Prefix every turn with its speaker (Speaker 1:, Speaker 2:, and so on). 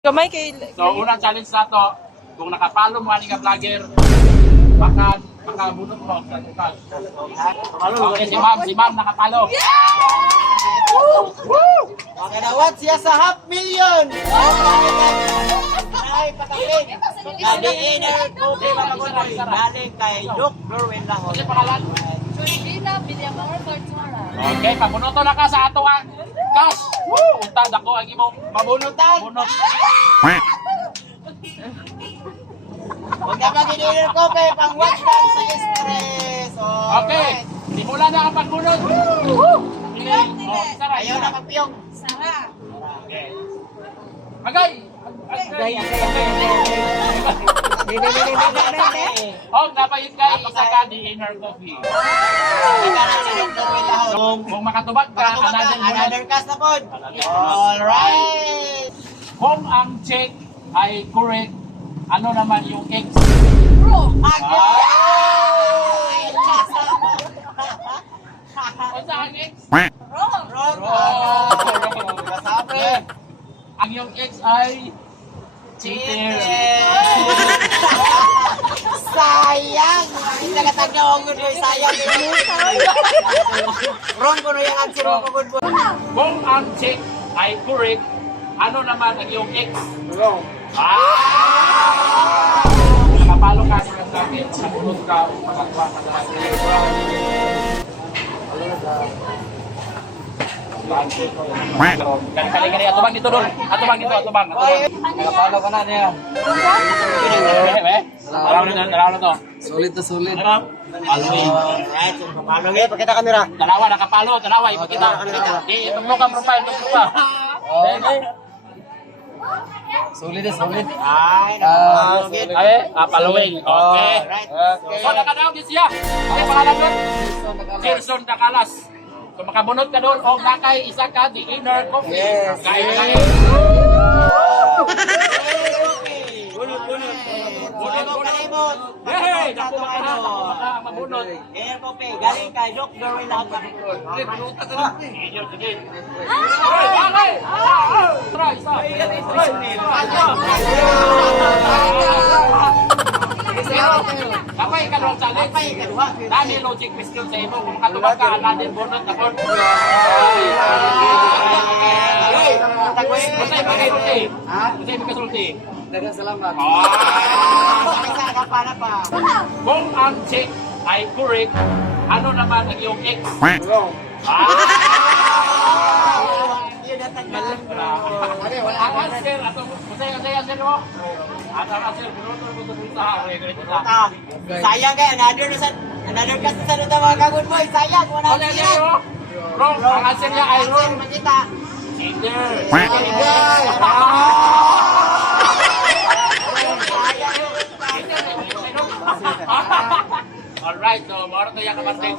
Speaker 1: Kamay kay...
Speaker 2: So, unang challenge na to, kung nakapalo mo nga vlogger, baka makabunot mo sa tukas. Okay, si ma'am, si ma'am nakapalo.
Speaker 3: Makanawat siya sa half million. Ay, patakin. Kadi inner boy. Galing kay Doc Norwin lang.
Speaker 2: Kasi pangalan.
Speaker 4: Georgina Villamor Fortuna.
Speaker 2: Okay, pabunoto na ka sa ato ang cash. Woo! Untag ako ang imong
Speaker 3: Mabunutan.
Speaker 2: bunot.
Speaker 3: Huwag na pag inner kobe pang watch lang sa stress.
Speaker 2: Okay, simula na ang pagbunot. Okay, oh, Sara,
Speaker 3: Ayaw na magpiyong.
Speaker 4: Sara.
Speaker 2: Okay. Agay! Agay, agay, Oh, napayit ka, isa ka di inner coffee. Kung, kung makatubag ka, another
Speaker 3: Another cast na po. Alright.
Speaker 2: Kung ang check ay correct, ano naman yung X?
Speaker 4: Bro.
Speaker 3: Agay!
Speaker 2: Ano sa ang X?
Speaker 4: Wrong.
Speaker 3: Wrong.
Speaker 2: Wrong. Ang yung X ay cheater.
Speaker 3: Sayang! Ka tagawang good boy, sayang. Ron ko na yung answer mo, good boy.
Speaker 2: Kung ang check ay correct, ano naman ang yung X?
Speaker 3: Wrong.
Speaker 2: Ah! Nakapalo ka sa sabi, makatulog ka, makatuwa ka sa Kali kali kali atubang dito dul. Atubang dito, atubang, atubang.
Speaker 3: Nakapalo ka na niya.
Speaker 2: Eh, eh. Alam na, alam na to.
Speaker 3: Solid to solid.
Speaker 2: Ano? Halloween.
Speaker 3: Alright, so kapalo ngayon. Pakita kamera.
Speaker 2: Dalawa nakapalo, dalawa ipakita. Di itong ka profile mo pa. Eh, eh.
Speaker 3: Solid na solid. Ay, nakapalo ngayon.
Speaker 2: Ay, ah, following. Okay.
Speaker 3: Alright.
Speaker 2: So nakadaog din siya. Okay, pangalan doon? Gerson Dakalas. So makabunot ka doon o nakay isa ka the inner coffee.
Speaker 3: Yes.
Speaker 2: Kain kain.
Speaker 3: Bunot, bunot.
Speaker 2: Bunot,
Speaker 3: Bunot,
Speaker 2: bunot.
Speaker 3: bunot.
Speaker 2: Hey, naku baka na, baka mabunot.
Speaker 3: Air Coffee, galing kay Doc Norwin lang.
Speaker 2: Sige, bunutan ka lang. Sige, sige. Hey, bakit? Tara, isa. Kapay ka doon sa
Speaker 3: Kapay, kaduha.
Speaker 2: Dami logic question sa imo kung katubag ka another bonus na kon. Masay ba kayo sulti?
Speaker 3: Ha?
Speaker 2: Masay ba kayo sulti?
Speaker 3: Dagang salamat.
Speaker 2: Ah!
Speaker 3: Isa ka pa na pa.
Speaker 2: Kung ang check ay correct, ano naman ang iyong X?
Speaker 3: Wrong.
Speaker 2: Ah!
Speaker 3: Ang
Speaker 2: answer, ato, masay masay answer mo? Ang answer, bunotol mo sa.
Speaker 3: Ah, sayang kaya another na sa another na sa nata mga kagod boy. Sayang wala na?
Speaker 2: Wrong. Ang answer niya ay wrong.
Speaker 3: Makita.
Speaker 2: Cheater.
Speaker 3: Guys.
Speaker 2: Alright, so, maro to yung kapatid.